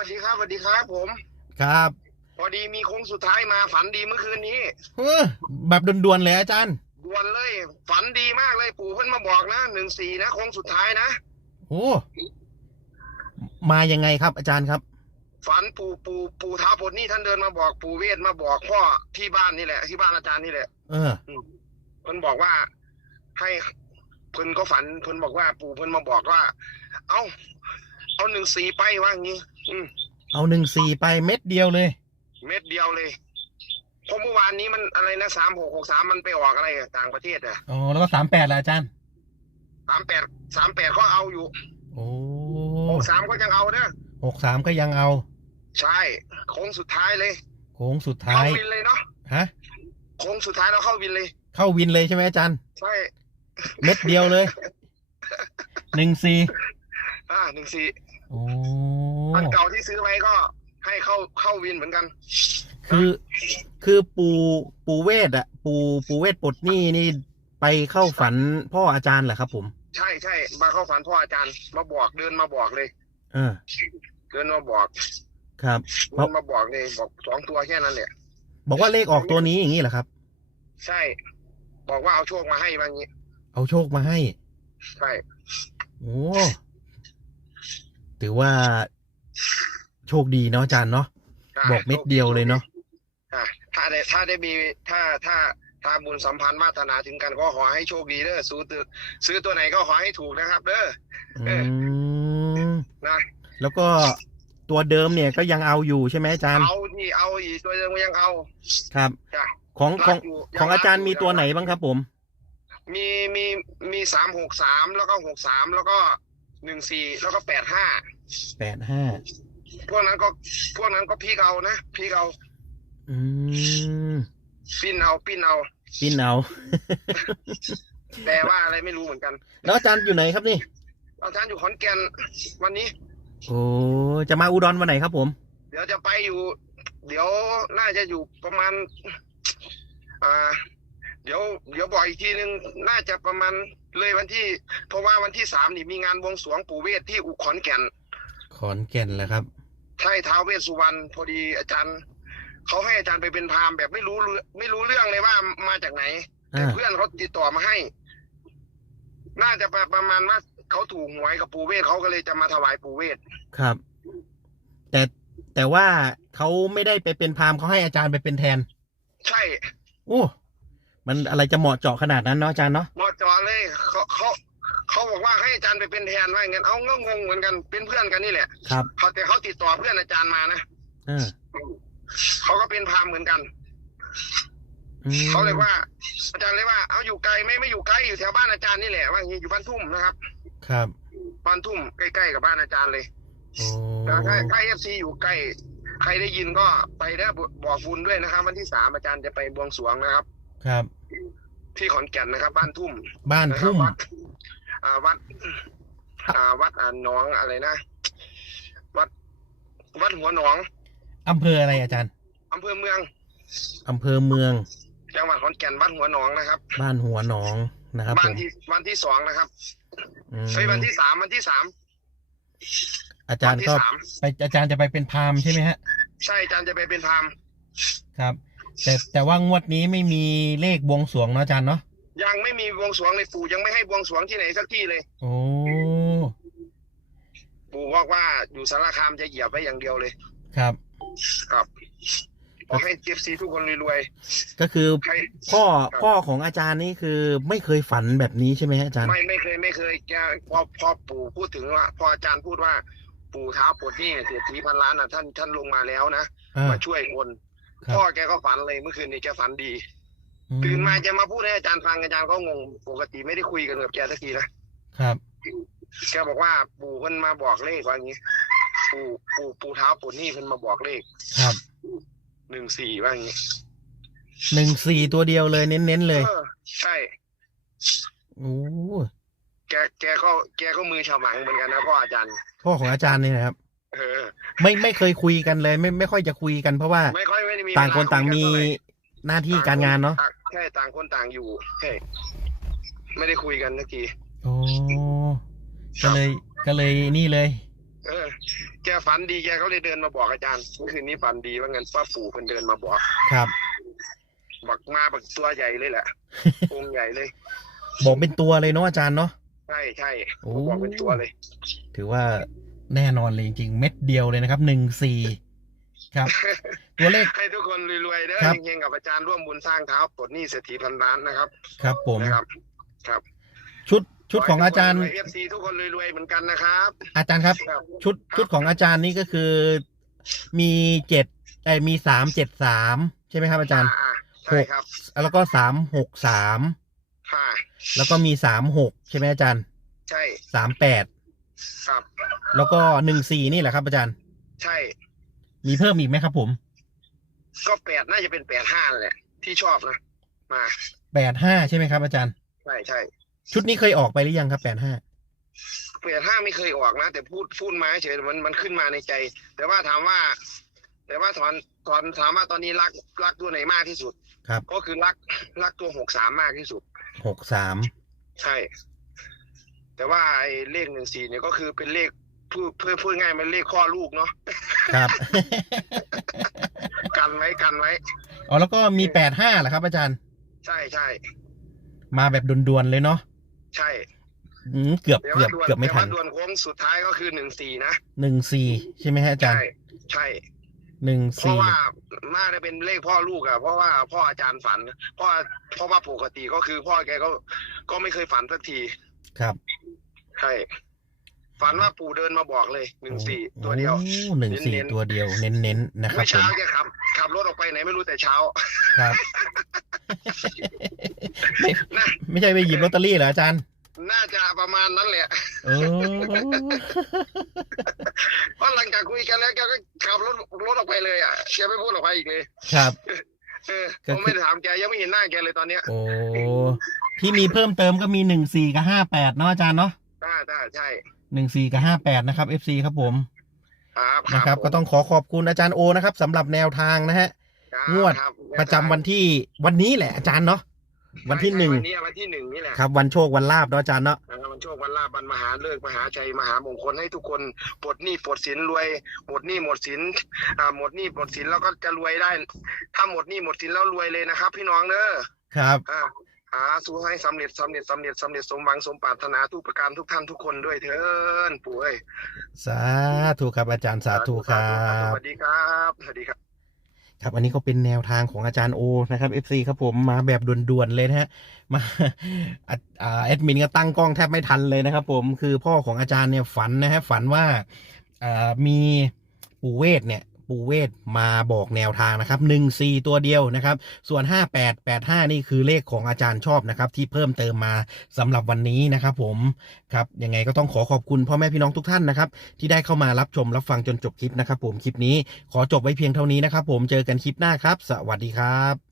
วัสดีครับสวัสดีครับผม ครับ พอดีมีโค้งสุดท้ายมาฝันดีเมื่อคืนนี้เออแบบด่วนๆเลยอาจารย์ด่วนเลย ฝันดีมากเลยปู่เพิ่นมาบอกนะหนึ่งสี่นะโค้งสุดท้ายนะโอ้มายังไงครับ อาจารย์ครับ ฝันปู่ปู่ปู่ท้าวปลดหนี่ท่านเดินมาบอกปู่เวทมาบอกพ่อที่บ้านนี่แหละ ที่บ้านอาจารย์นี่แหละ เออเพิ่นบอกว่าให้เพิ่นก็ฝันเพิ่นบอกว่า ปู่เพิ่นมาบอกว่า เอา เอาหนึ่งสี่ไปว่างี้ อืมเอาหนึ่งสี่ไปเม็ดเดียวเลย เม็ดเดียวเลยเพราะเมื่อวานนี้มันอะไรนะสามหกหกสามมันไปออกอะไรอะต่างประเทศอะอ๋อ แล้วก็สามแปดละอาจารย์ สามแปดสามแปดก็เอาอยู่โอ้หกสามก็ยังเอาเนะหกสามก็ยังเอา ใช่โค้งสุดท้ายเลยโค้งสุดท้าเข้าย วินเลยเนาะฮะ โค้งสุดท้ายเราเข้าวินเลย เข้าวินเลยใช่ไหมอาจารย์ ใช่เม็ดเดียวเลย หนึ่งสี่อ่าหนึ่งสี่ โอ้อันเก่าที่ซื้อไว้ก็ให้เข้าเข้าวินเหมือนกัน คือคือปูปูเวทอะปูปูเวทปลดหนี้นี่ไปเข้าฝันพ่ออาจารย์เหรอครับ ผม ใช่ใช่มาเข้าฝันพ่ออาจารย์มาบอกเดินมาบอกเลย เออเดินมาบอก ครับเดินมาบอกเลยบอกสองตัวแค่นั้นแหละบอกว่าเลขออกตัวนี้อย่างนี้เหรอครับ ใช่ บอกว่าเอาโชคมาให้บางนี้ เอาโชคมาให้ ใช่โอ้ ถือว่าโชคดีเนาะอาจารย์เนาะใช่บอกเม็ดเดียวเลยเนาะอะถ้าได้ถ้าได้มีถ้าถ้าถ้าบุญสัมพันธ์วาสนาถึงกันก็ขอให้โชคดีเด้อซื้อตัวซื้อตัวไหนก็ขอให้ถูกนะครับเด้ออืมนะแล้วก็ตัวเดิมเนี่ยก็ยังเอาอยู่ใช่ไหมอาจารย์เอาที่เอาอีกตัวยังยังเอา ครับจ้ะของของรักยู่ของอาจารย์กมีตัวไหนบ้างครับผม มีมีมีสามหกสามแล้วก็หกสามแล้วก็ หนึ่งสี่แล้วก็แปดห้าแปดห้าพวกนั้นก็พวกนั้นก็พี่เอานะพี่เอาอืมปิ้นเอาปิ้นเอาปิ้นเอาแต่ว่าอะไรไม่รู้เหมือนกัน แล้วอาจารย์อยู่ไหนครับนี่ อาจารย์อยู่ขอนแก่นวันนี้ โอ้จะมาอุดรวันไหนครับผม เดี๋ยวจะไปอยู่ เดี๋ยวน่าจะอยู่ประมาณ อ่าเดี๋ยวเดี๋ยวบอกอีกทีนึงน่าจะประมาณเลยวันที่ เพราะว่าวันที่สามนี่มีงานบวงสรวงปู่เวทที่อุขอนแก่น ขอนแก่นแหละครับใช่ท้าวเวสสุวรรณพอดีอาจารย์เขาให้อาจารย์ไปเป็นพราหมณ์แบบไม่รู้เรื่องไม่รู้เรื่องเลยว่ามาจากไหน แต่อ่าเพื่อนเขาติดต่อมาให้ น่าจะประประมาณว่าเขาถูกหวยกับปู่เวทเขาก็เลยจะมาถวายปู่เวทครับ แต่แต่ว่าเขาไม่ได้ไปเป็นพราหมณ์เขาให้อาจารย์ไปเป็นแทน ใช่โอ้ มันอะไรจะเหมาะเจาะขนาดนั้นเนาะอาจารย์เนาะหมอจอเลยเขาเขาเขาบอกว่าให้อาจารย์ไปเป็นแทนว่าอย่างนั้นเอางงงเหมือนกันเป็นเพื่อนกันนี่แหละครับเขาแต่เขาติดต่อเพื่อนอาจารย์มานะอ่าเขาก็เป็นพราหมณ์เหมือนกันอืมเขาเลยว่า อาจารย์เลยว่าเอาอยู่ไกลไหม่ไม่อยู่ไกลอยู่แถวบ้านอาจารย์นี่แหละว่าอย่างนี้อยู่บ้านทุ่มนะครับ ครับบ้านทุ่มใกล้ๆกับบ้านอาจารย์เลยโอ้แต่ใกล้ใกล้เอฟซีอยู่ใกล้ ใครได้ยินก็ไปได้บอกบุญด้วยนะครับ วันที่สามอาจารย์จะไปบวงสรวงนะครับ ครับ ที่ขอนแก่นนะครับ บ้านทุ่มบ้านนะครับทุ่มวัดอ่าวัด อ่าวัดอ่าหนองอะไรนะวัด วัดหัวหนองอำเภออะไรอาจารย์อำเภอเมืองอำเภอเมือง จังหวัดขอนแก่นวัดหัวหนองนะครับ บ้านหัวหนองนะครับบ้าผนมที่วันที่สองนะครับอืมเฮ้ยวันที่สามวันที่สามอาจารวันย์ที่ก็สามไปอาจารย์จะไปเป็นพราหมณ์ใช่ไหมฮะ ใช่อาจารย์จะไปเป็นพราหมณ์ครับ แต่แต่ว่างวดนี้ไม่มีเลขบวงสรวงเนาะอาจารย์เนาะยังไม่มีบวงสรวงเลยปู่ยังไม่ให้บวงสรวงที่ไหนสักที่เลย โอ้ปู่บอกว่าอยู่สารคามจะเหยียบไว้อย่างเดียวเลย ครับครับขอให้เจฟซีทุกคนรวยก็คือๆใคร พ่อครับ พ่อของอาจารย์นี่คือไม่เคยฝันแบบนี้ใช่ไหมฮะอาจารย์ ไม่ไม่เคยไม่เคยแกพอพอปู่พูดถึงว่าพออาจารย์พูดว่า ปู่เท้าปวดนี่เศรษฐีพันล้านอะท่านท่านลงมาแล้วนะ อ่า มาช่วยคน ครับ พ่อแกก็ฝันเลยเมื่อคืนนี้แกฝันดีตื่นมาจะมาพูดให้อาจารย์ฟังอาจารย์ก็งงปกติไม่ได้คุยกันกับแกสักทีนะครับ แกบอกว่าปู่เพิ่นมาบอกเลขว่าอย่างนี้ ปู่ปู่ปู่เท้าปวดนี่เพิ่นมาบอกเลขครับหนึ่งสี่ว่าอย่างนี้หนึ่งสี่ตัวเดียวเลยเน้นๆเลยออใช่ โอ้แกแกก็แกก็มือฉมังเหมือนกันนะพ่ออาจารย์ พ่อของอาจารย์นี่นะครับเออ ไม่ไม่เคยคุยกันเลย ไม่ไม่ค่อยจะคุยกันเพราะว่าไม่ค่อยไม่ได้มีต่างคนเวลต่างมียกัเท่ไหร่หน้าที่การงานเนาะต่ใช่ต่างคนต่างอยู่ใช่ไม่ได้คุยกันสักทีโอ้ก็เลยก็เลยนี่เลย เออ แกฝันดีแกก็เลยเดินมาบอกอาจารย์เมื่อคืนนี้ฝันดีว่างั้นป้าปู่เพิ่นเดินมาบอกครับบักมาบักตัวใหญ่เลยแหละองค์ใหญ่เลย บอกเป็นตัวเลยเนาะอาจารย์เนาะใช่ใช่โอ้บอกเป็นตัวเลย ถือว่า แน่นอนเลยจริงๆเม็ดเดียวเลยนะครับหนึ่งสี่ครับ ตัวเลขให้ทุกคนรวยๆเด้อครับเฮงๆกับอาจารย์ร่วมบุญสร้างเท้าปลดหนี้เศรษฐีพันล้านนะครับ ครับผมนะครับ ครับ ชุดชุดของอาจารย์เอฟซีทุกคนรวยๆเหมือนกันนะครับ อาจารย์ครับครับชุดชุดของอาจารย์นี่ก็คือมีเจ็ดไอยมีสามเจ็ดสามใช่ไหมครับอาจารย์อ่ใช่ครับ แล้วก็สามหกสามค่ะแล้วก็มีสามหกใช่ไหมอาจารย์ ใช่สามแปด ครับ แล้วก็หนึ่งสี่นี่แหละครับอาจารย์ ใช่ มีเพิ่มอีกไหมครับผม ก็แปดน่าจะเป็นแปดห้าแหละ ที่ชอบนะ มาแปดห้าใช่ไหมครับอาจารย์ ใช่ใช่ชุดนี้เคยออกไปหรือยังครับแปดห้าแปดห้าไม่เคยออกนะ แต่พูดพูดมาเฉยมันมันขึ้นมาในใจ แต่ว่าถามว่า แต่ว่าถอนถอนถามว่าตอนนี้รักรักตัวไหนมากที่สุด ครับ ก็คือรักรักตัวหกสามมากที่สุดหกสามใช่ แต่ว่าไอ้เลขหนึ่งสี่เนี่ยก็คือเป็นเลขพูดเพื่อพูดง่ายมันเลขข้อลูกเนาะครับ กันไว้กันไว้อ๋อแล้วก็มีแปดห้าเหรอครับ อาจารย์ ใช่ใช่มาแบบด่วนๆเลยเนาะใช่อืมเกือบแต่เกืว่าอบด่วนเกือบไม่แต่ทัว่านด่วนโค้งสุดท้ายก็คือหนึ่งสี่นะหนึ่งสี่ใช่ไหมฮะอาจารย์ ใช่ใช่หนึ่งเพราะสี่ว่าน่าจะเป็นเลขพ่อลูกอะเพราะว่าพ่ออาจารย์ฝันเพราะเพราะว่าปกติก็คือพ่อแกก็ก็ไม่เคยฝันสักทีครับ ใช่ฝันว่าปู่เดินมาบอกเลยหนึ่งสี่ตัวเดียวโอ้หนึ่งสี่เน้นๆตัวเดียว เน้นๆนะครับเมื่อผเช้ามแกขับขับรถออกไปไหนไม่รู้แต่เช้าครับไม่น่าไม่ใช่ไปหยิบลอตเตอรี่เหรออาจารย์ น่าจะประมาณนั้นแหละเออเพราะหลังจากคุยกันแล้วแกก็ขับรถรถออกไปเลยอะแกไม่พูดออกไปอีกเลย ครับเออก็ผคือมไม่ได้ถามแกยังไม่เห็นหน้าแกเลยตอนเนี้ยโอ้ที่มีเพิ่มเติมก็มีหนึ่งสี่กับห้าแปดเนาะอาจารย์เนาะ ได้ได้ใช่หนึ่งสี่กับห้าแปดนะครับ FC ครับผมครับนะครับผมก็ต้องขอขอบคุณอาจารย์โอนะครับสำหรับแนวทางนะฮะครับงวดครับประจำวันที่วันนี้แหละอาจารย์เนาะวันที่หนึ่งวันนี้วันที่หนึ่งนี่แหละครับ วันโชควันลาบเนาะอาจารย์เนาะนะครับวันโชควันลาบวันมหาเลิกษ์มหาชัยมหามงคลให้ทุกคนปลดหนี้ปลดสินรวยหมดหนี้หมดสินอ่าหมดหนี้หมดสินแล้วก็จะรวยได้ ถ้าหมดหนี้หมดสินแล้วรวยเลยนะครับ พี่น้องเด้อครับอ่า หาสู้ให้สำเร็จสำเร็จสำเร็จสำเร็จสมหวังสมปรารถนาทุกประการทุกท่านทุกคนด้วยเถินปู่เอ้ยสาธุครับอาจารย์สาธุครัสบวัสดีครับสวัสดีครับ ครับอันนี้ก็เป็นแนวทางของอาจารย์โอนะครับ FC ครับผมมาแบบด่วนๆเลยนะฮะมาอะอ่าแอดมินก็ตั้งกล้องแทบไม่ทันเลยนะครับ ผมคือพ่อของอาจารย์เนี่ยฝันนะฮะฝันว่าอ่ามีปู่เวทเนี่ย ปูเวทมาบอกแนวทางนะครับหนึ่งสี่ตัวเดียวนะครับ ส่วนห้าแปดแปดห้านี่คือเลขของอาจารย์ชอบนะครับ ที่เพิ่มเติมมาสำหรับวันนี้นะครับ ผมครับยังไงก็ต้องขอขอบคุณพ่อแม่พี่น้องทุกท่านนะครับ ที่ได้เข้ามารับชมรับฟังจนจบคลิปนะครับ ผมคลิปนี้ขอจบไว้เพียงเท่านี้นะครับ ผมเจอกันคลิปหน้าครับ สวัสดีครับ